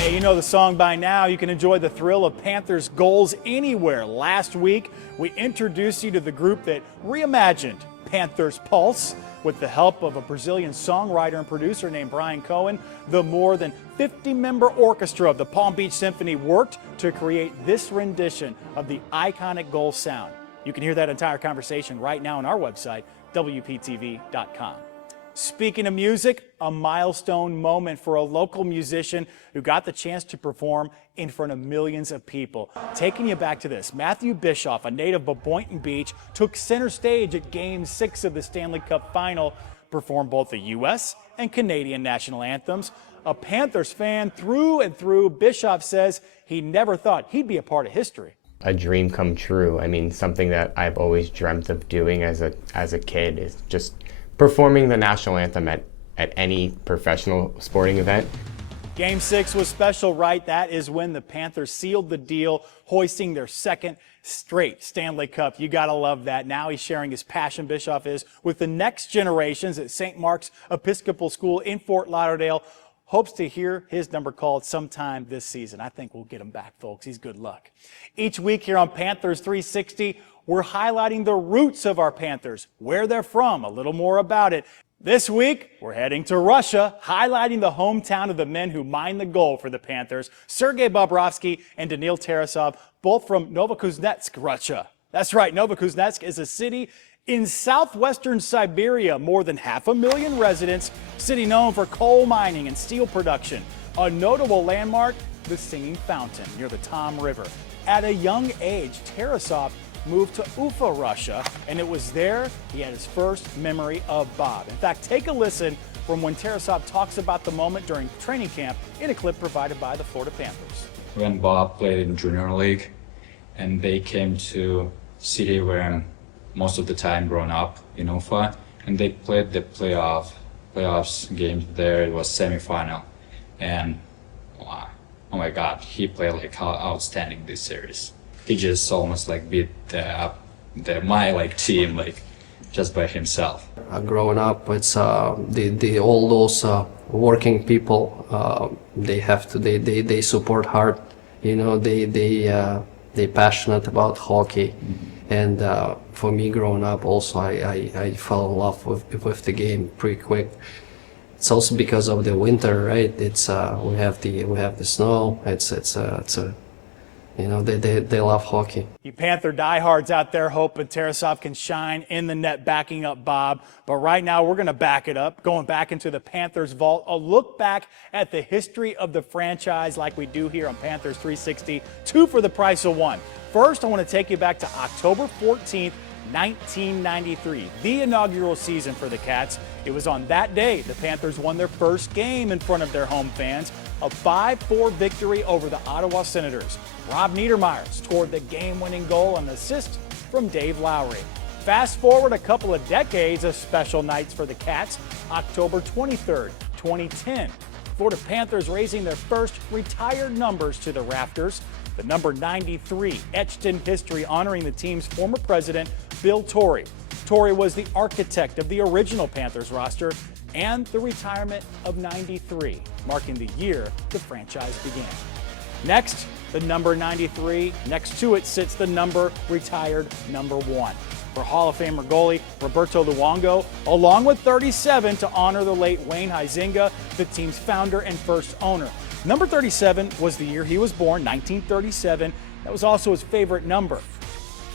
Hey, you know the song by now. You can enjoy the thrill of Panthers goals anywhere. Last week, we introduced you to the group that reimagined Panthers Pulse. With the help of a Brazilian songwriter and producer named Brian Cohen, the more than 50-member orchestra of the Palm Beach Symphony worked to create this rendition of the iconic goal sound. You can hear that entire conversation right now on our website, WPTV.com. Speaking of music, a milestone moment for a local musician who got the chance to perform in front of millions of people. Taking you back to this, Matthew Bischoff, a native of Boynton Beach, took center stage at Game 6 of the Stanley Cup Final, performed both the U.S. and Canadian national anthems. A Panthers fan through and through, Bischoff says he never thought he'd be a part of history. A dream come true. I mean, something that I've always dreamt of doing as a kid is just performing the national anthem at any professional sporting event. Game 6 was special, right? That is when the Panthers sealed the deal, hoisting their second straight Stanley Cup. You gotta love that. Now he's sharing his passion, Bischoff is, with the next generations at St. Mark's Episcopal School in Fort Lauderdale. Hopes to hear his number called sometime this season. I think we'll get him back, folks. He's good luck. Each week here on Panthers 360, we're highlighting the roots of our Panthers, where they're from, a little more about it. This week, we're heading to Russia, highlighting the hometown of the men who mined the goal for the Panthers, Sergei Bobrovsky and Danil Tarasov, both from Novokuznetsk, Russia. That's right, Novokuznetsk is a city in southwestern Siberia, more than 500,000 residents, city known for coal mining and steel production. A notable landmark, the Singing Fountain near the Tom River. At a young age, Tarasov moved to Ufa, Russia, and it was there he had his first memory of Bob. In fact, take a listen from when Tarasov talks about the moment during training camp in a clip provided by the Florida Panthers. When Bob played in junior league and they came to city where I'm most of the time growing up in Ufa, and they played the playoffs games there. It was semifinal, and wow, oh my God, he played like outstanding this series. He just almost like beat my team just by himself. Growing up, it's all those working people. They support hard. You know, they passionate about hockey, and for me growing up, also I fell in love with the game pretty quick. It's also because of the winter, right? It's we have the snow. You know, they love hockey. You Panther diehards out there hoping Tarasov can shine in the net backing up Bob. But right now we're going to back it up, going back into the Panthers vault. A look back at the history of the franchise like we do here on Panthers 360. 2 for the price of 1. First, I want to take you back to October 14th, 1993, the inaugural season for the Cats. It was on that day the Panthers won their first game in front of their home fans, a 5-4 victory over the Ottawa Senators. Rob Niedermeyer scored the game-winning goal and assist from Dave Lowry. Fast forward a couple of decades of special nights for the Cats. October 23rd, 2010, Florida Panthers raising their first retired numbers to the rafters. The number 93 etched in history, honoring the team's former president, Bill Torrey. Torrey was the architect of the original Panthers roster and the retirement of 93, marking the year the franchise began. Next, the number 93. Next to it sits the number retired number 1. For Hall of Famer goalie Roberto Luongo, along with 37 to honor the late Wayne Huizenga, the team's founder and first owner. Number 37 was the year he was born, 1937. That was also his favorite number.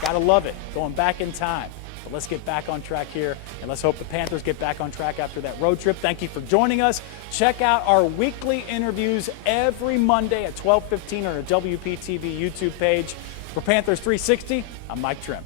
Gotta love it, going back in time. But let's get back on track here, and let's hope the Panthers get back on track after that road trip. Thank you for joining us. Check out our weekly interviews every Monday at 12:15 on our WPTV YouTube page. For Panthers 360, I'm Mike Trim.